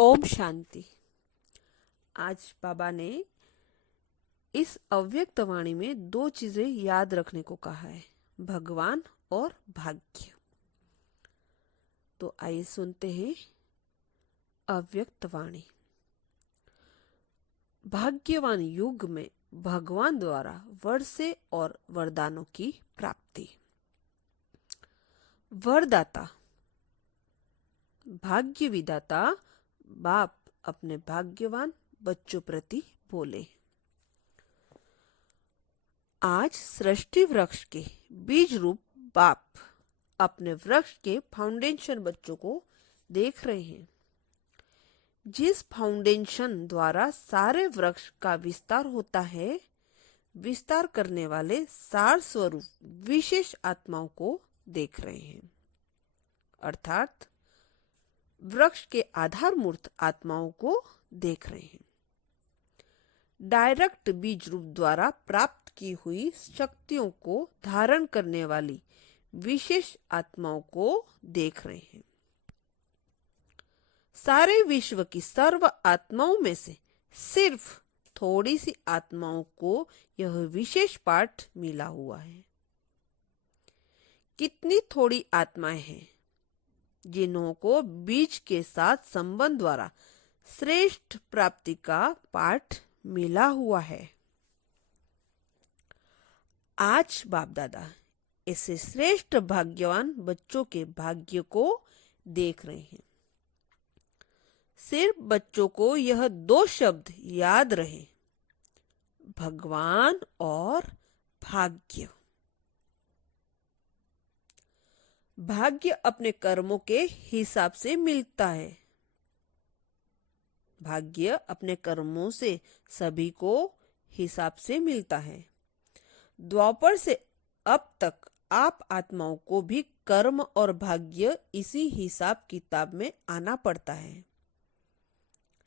ओम शांति। आज बाबा ने इस अव्यक्त वाणी में दो चीजें याद रखने को कहा है, भगवान और भाग्य। तो आइए सुनते हैं अव्यक्त वाणी। भाग्यवान युग में भगवान द्वारा वर्षे और वरदानों की प्राप्ति। वरदाता भाग्य विदाता बाप अपने भाग्यवान बच्चों प्रति बोले। आज सृष्टि वृक्ष के बीज रूप बाप अपने वृक्ष के फाउंडेशन बच्चों को देख रहे हैं, जिस फाउंडेशन द्वारा सारे वृक्ष का विस्तार होता है। विस्तार करने वाले सार स्वरूप विशेष आत्माओं को देख रहे हैं, अर्थात वृक्ष के आधार मूर्त आत्माओं को देख रहे हैं। डायरेक्ट बीज रूप द्वारा प्राप्त की हुई शक्तियों को धारण करने वाली विशेष आत्माओं को देख रहे हैं। सारे विश्व की सर्व आत्माओं में से सिर्फ थोड़ी सी आत्माओं को यह विशेष पाठ मिला हुआ है। कितनी थोड़ी आत्माएं हैं जिन्हों को बीज के साथ संबंध द्वारा श्रेष्ठ प्राप्ति का पाठ मिला हुआ है। आज बाप दादा ऐसे श्रेष्ठ भाग्यवान बच्चों के भाग्य को देख रहे हैं। सिर्फ बच्चों को यह दो शब्द याद रहे, भगवान और भाग्य। भाग्य अपने कर्मों के हिसाब से मिलता है। भाग्य अपने कर्मों से सभी को हिसाब से मिलता है। द्वापर से अब तक आप आत्माओं को भी कर्म और भाग्य इसी हिसाब किताब में आना पड़ता है,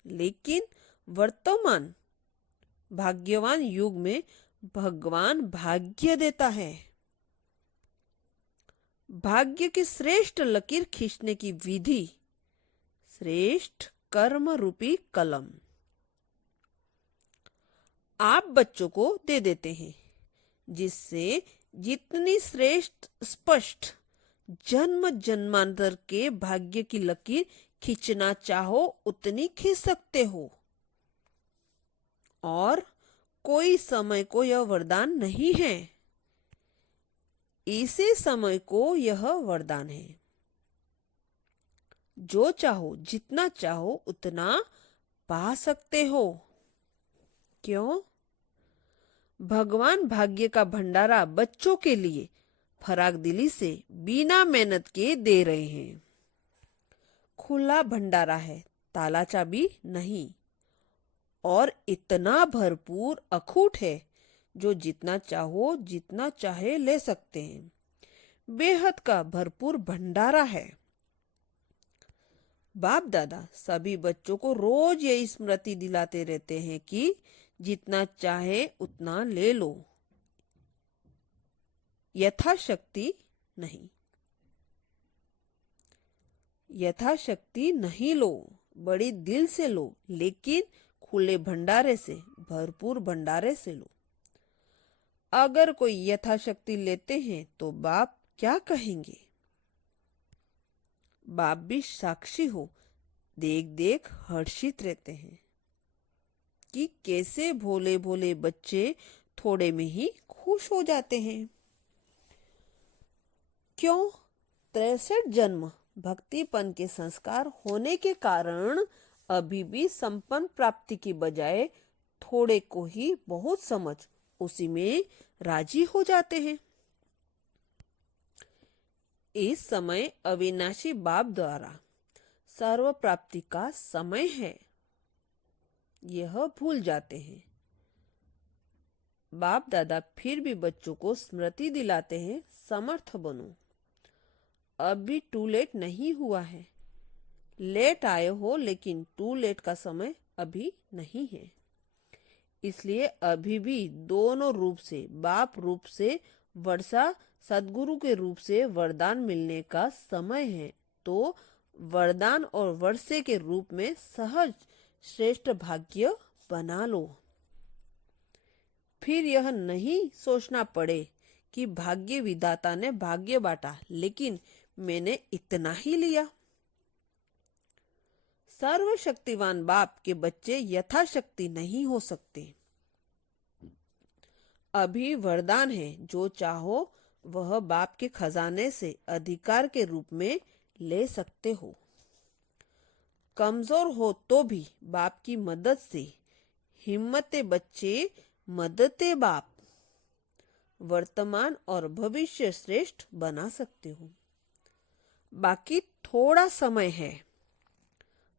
लेकिन वर्तमान भाग्यवान युग में भगवान भाग्य देता है। भाग्य की श्रेष्ठ लकीर खींचने की विधि श्रेष्ठ कर्म रूपी कलम आप बच्चों को दे देते हैं, जिससे जितनी श्रेष्ठ स्पष्ट जन्म जन्मांतर के भाग्य की लकीर खींचना चाहो उतनी खींच सकते हो। और कोई समय को यह वरदान नहीं है, इसी समय को यह वरदान है। जो चाहो जितना चाहो उतना पा सकते हो। क्यों? भगवान भाग्य का भंडारा बच्चों के लिए फराक दिली से बिना मेहनत के दे रहे हैं। खुला भंडारा है, ताला चाबी नहीं, और इतना भरपूर अखूट है जो जितना चाहो जितना चाहे ले सकते हैं। बेहद का भरपूर भंडारा है। बाप दादा सभी बच्चों को रोज ये स्मृति दिलाते रहते हैं कि जितना चाहे उतना ले लो, यथाशक्ति नहीं। यथाशक्ति नहीं लो, बड़ी दिल से लो, लेकिन खुले भंडारे से, भरपूर भंडारे से लो। अगर कोई यथाशक्ति लेते हैं तो बाप क्या कहेंगे? बाप भी साक्षी हो, देख देख हर्षित रहते हैं कि कैसे भोले भोले बच्चे थोड़े में ही खुश हो जाते हैं। क्यों? 63 जन्म भक्तिपन के संस्कार होने के कारण अभी भी संपन्न प्राप्ति की बजाय थोड़े को ही बहुत समझ उसी में राजी हो जाते हैं। इस समय अविनाशी बाप द्वारा सर्व प्राप्ति का समय है, यह भूल जाते हैं। बाप दादा फिर भी बच्चों को स्मृति दिलाते हैं, समर्थ बनो। अभी टू लेट नहीं हुआ है। लेट आए हो, लेकिन टू लेट का समय अभी नहीं है। इसलिए अभी भी दोनों रूप से, बाप रूप से वर्षा, सदगुरु के रूप से वरदान मिलने का समय है। तो वरदान और वर्षे के रूप में सहज श्रेष्ठ भाग्य बना लो। फिर यह नहीं सोचना पड़े कि भाग्य विधाता ने भाग्य बांटा लेकिन मैंने इतना ही लिया। सर्वशक्तिवान बाप के बच्चे यथाशक्ति नहीं हो सकते। अभी वरदान है, जो चाहो वह बाप के खजाने से अधिकार के रूप में ले सकते हो। कमजोर हो तो भी बाप की मदद से हिम्मते बच्चे मददे बाप वर्तमान और भविष्य श्रेष्ठ बना सकते हो। बाकी थोड़ा समय है।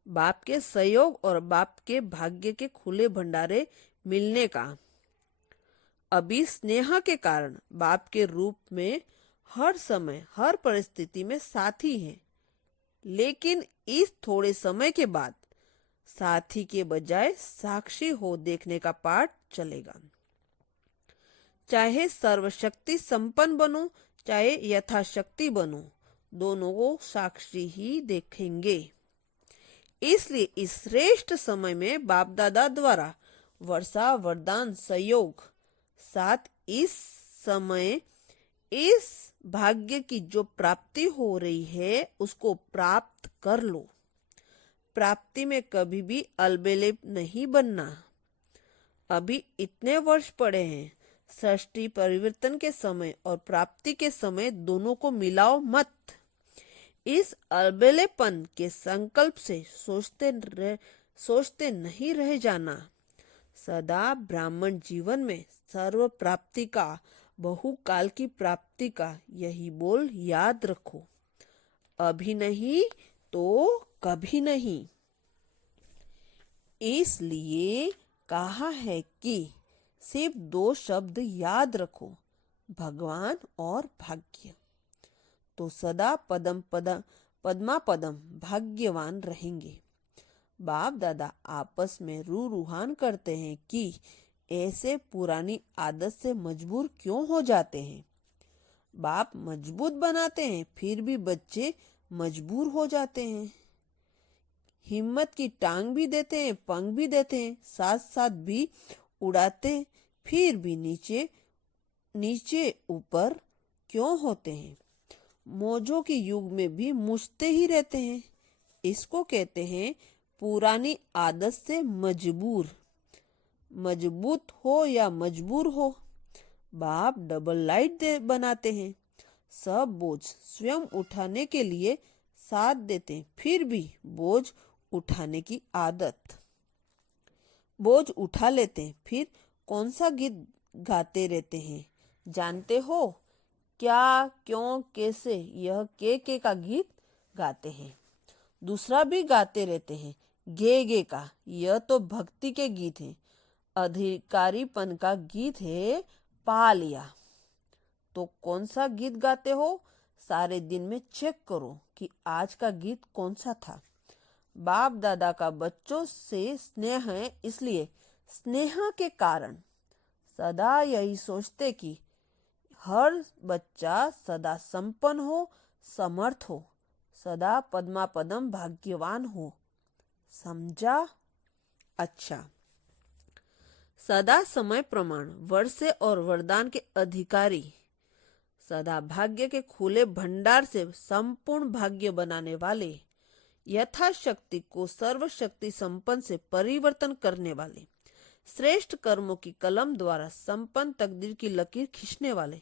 बाप के सहयोग और बाप के भाग्य के खुले भंडारे मिलने का। अभी स्नेह के कारण बाप के रूप में हर समय हर परिस्थिति में साथी हैं, लेकिन इस थोड़े समय के बाद साथी के बजाय साक्षी हो देखने का पाठ चलेगा। चाहे सर्वशक्ति संपन्न बनो चाहे यथाशक्ति बनो, दोनों को साक्षी ही देखेंगे। इसलिए इस श्रेष्ठ समय में बाप दादा द्वारा वर्षा वरदान सहयोग साथ इस समय इस भाग्य की जो प्राप्ति हो रही है उसको प्राप्त कर लो। प्राप्ति में कभी भी अलबेले नहीं बनना। अभी इतने वर्ष पड़े हैं, सृष्टि परिवर्तन के समय और प्राप्ति के समय दोनों को मिलाओ मत। इस अलबेलेपन के संकल्प से सोचते नहीं रह जाना। सदा ब्राह्मण जीवन में सर्व प्राप्ति का बहुकाल की प्राप्ति का यही बोल याद रखो। अभी नहीं तो कभी नहीं। इसलिए कहा है कि सिर्फ 2 शब्द याद रखो, भगवान और भाग्य, तो सदा पद्मा पदम भाग्यवान रहेंगे। बाप दादा आपस में रूहान करते हैं कि ऐसे पुरानी आदत से मजबूर क्यों हो जाते हैं। बाप मजबूत बनाते हैं फिर भी बच्चे मजबूर हो जाते हैं। हिम्मत की टांग भी देते हैं, पंख भी देते हैं, साथ साथ भी उड़ाते, फिर भी नीचे ऊपर क्यों होते हैं। मौजों के युग में भी मुझते ही रहते हैं। इसको कहते हैं पुरानी आदत से मजबूर। मजबूत हो या मजबूर हो, बाप डबल लाइट बनाते हैं। सब बोझ स्वयं उठाने के लिए साथ देते हैं, फिर भी बोझ उठाने की आदत। बोझ उठा लेते हैं, फिर कौन सा गीत गाते रहते हैं जानते हो क्या, क्यों, कैसे, यह के का गीत गाते हैं। दूसरा भी गाते रहते हैं गे का, यह तो भक्ति के गीत है। अधिकारीपन का गीत है पा लिया। तो कौन सा गीत गाते हो, सारे दिन में चेक करो कि आज का गीत कौन सा था। बाप दादा का बच्चों से स्नेह है, इसलिए स्नेह के कारण सदा यही सोचते कि हर बच्चा सदा संपन्न हो, समर्थ हो, सदा पद्मा पदम भाग्यवान हो। समझा? अच्छा। सदा समय प्रमाण वर्षे और वरदान के अधिकारी, सदा भाग्य के खुले भंडार से संपूर्ण भाग्य बनाने वाले, यथाशक्ति को सर्वशक्ति संपन्न से परिवर्तन करने वाले, श्रेष्ठ कर्मों की कलम द्वारा संपन्न तकदीर की लकीर खींचने वाले,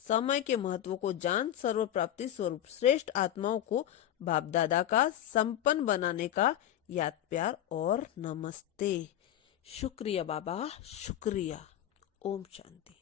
समय के महत्व को जान सर्व प्राप्ति स्वरूप श्रेष्ठ आत्माओं को बाप दादा का संपन्न बनाने का याद प्यार और नमस्ते। शुक्रिया बाबा, शुक्रिया। ओम शांति।